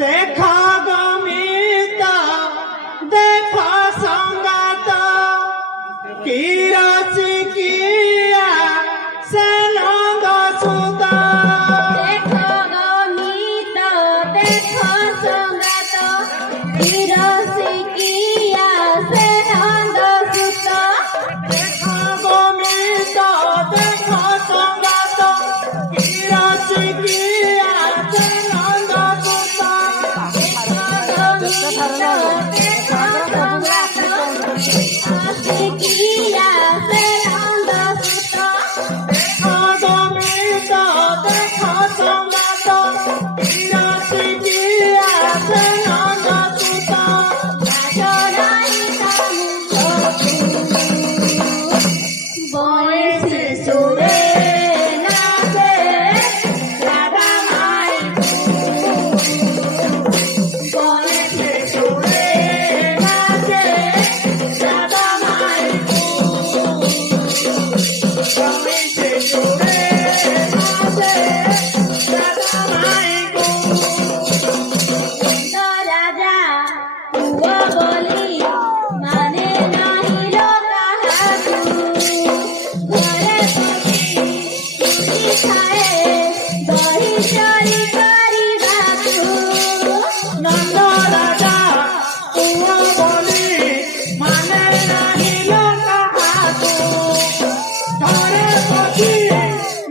देखा गमित देखा संगत की राशि किया से नंद सुत देखो गमित देखो संगत विरसी किया से नंद सुत देखा गमित देखा संगत की राशि किया से नंद सुत देखो गमित देखो संगत विरसी किया से नंद सुत देखा गमित देखा संगत की राशि किया से नंद सुत বয়সে সুরে নাচে রাধা মাই বয়সে সুরে নাচে রাধা মাই বয়সে সুরে নাচে রাধা মাই রাজা পুয়া বলি মানে নাহি লোকাহাতু ঘরে বসি রুটি খায়ে দহি চরি କରିବାକୁ নন্দ রাজা পুয়া বলি মানে নাহি লোকাহাতু ঘরে বসি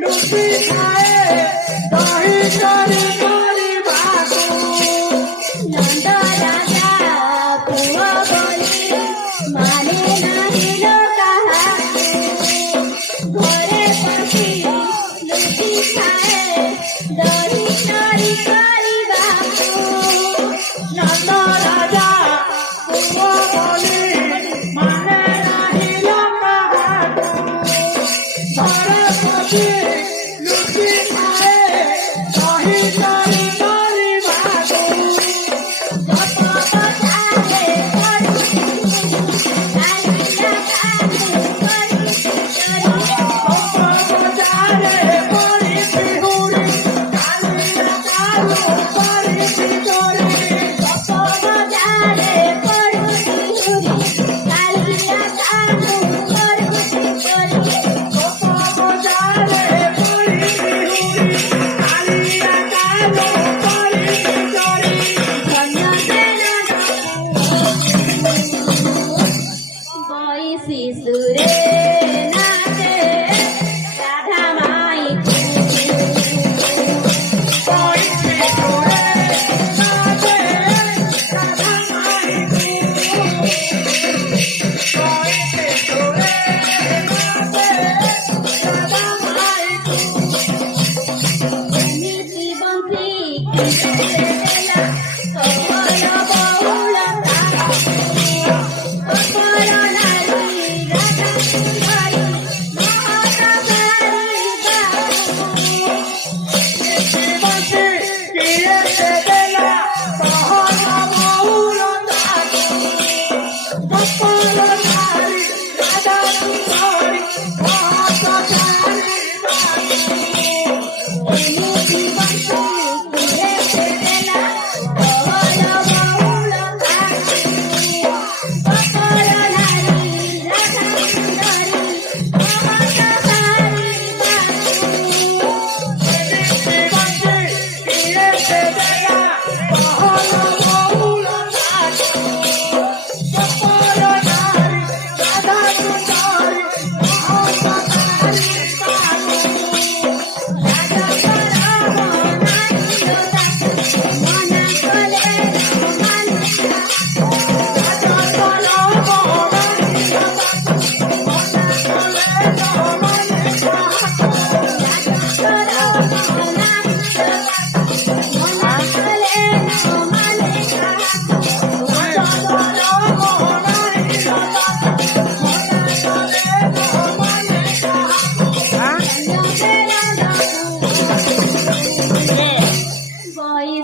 লুচি খাଏ দହି চରି କରିବାକୁ নন্দ রাজা পুয়া বলি মানে নাহি লোকাহাতু ঘরে বসি লুচি খায়ে দহি চরি କରିବାକୁ নন্দ রাজা পুয়া বলি মানে নাহি লোকাহাতু ঘরে বসি লুচি খাଏ দহি চରି କରିବାକୁ শিশুরে নাচে রাধা মাই নীতি বংশী দেলা সফল বহুল অপর নারী রাধা সুন্দরী মহাকালী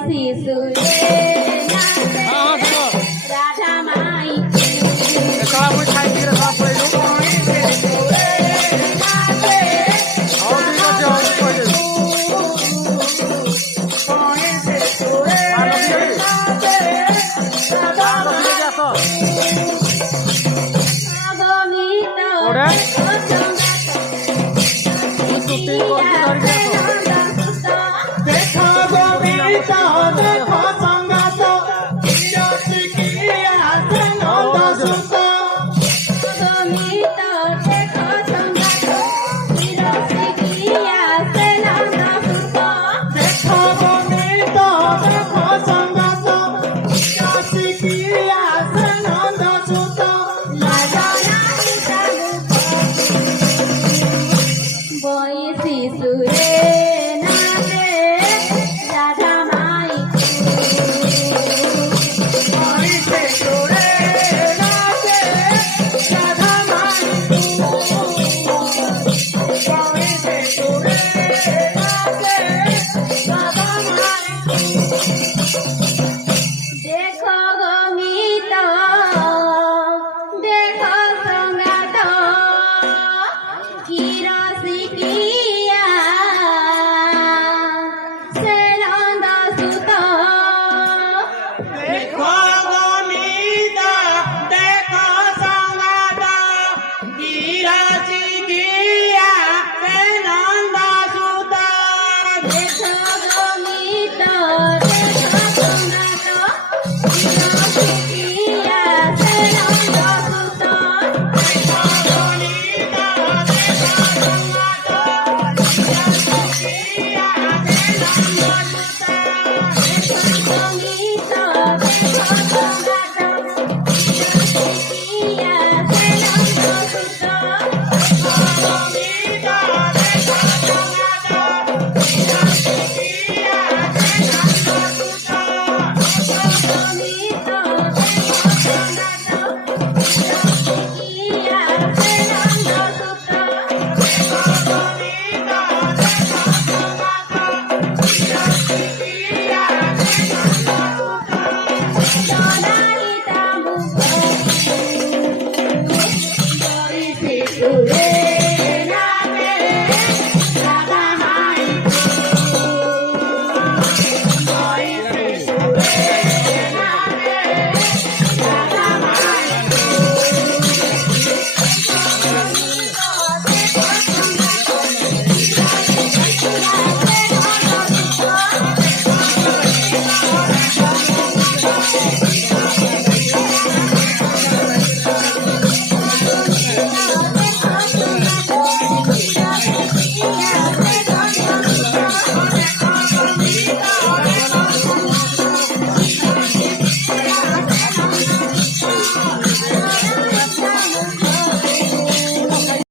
শিশুরে নাচে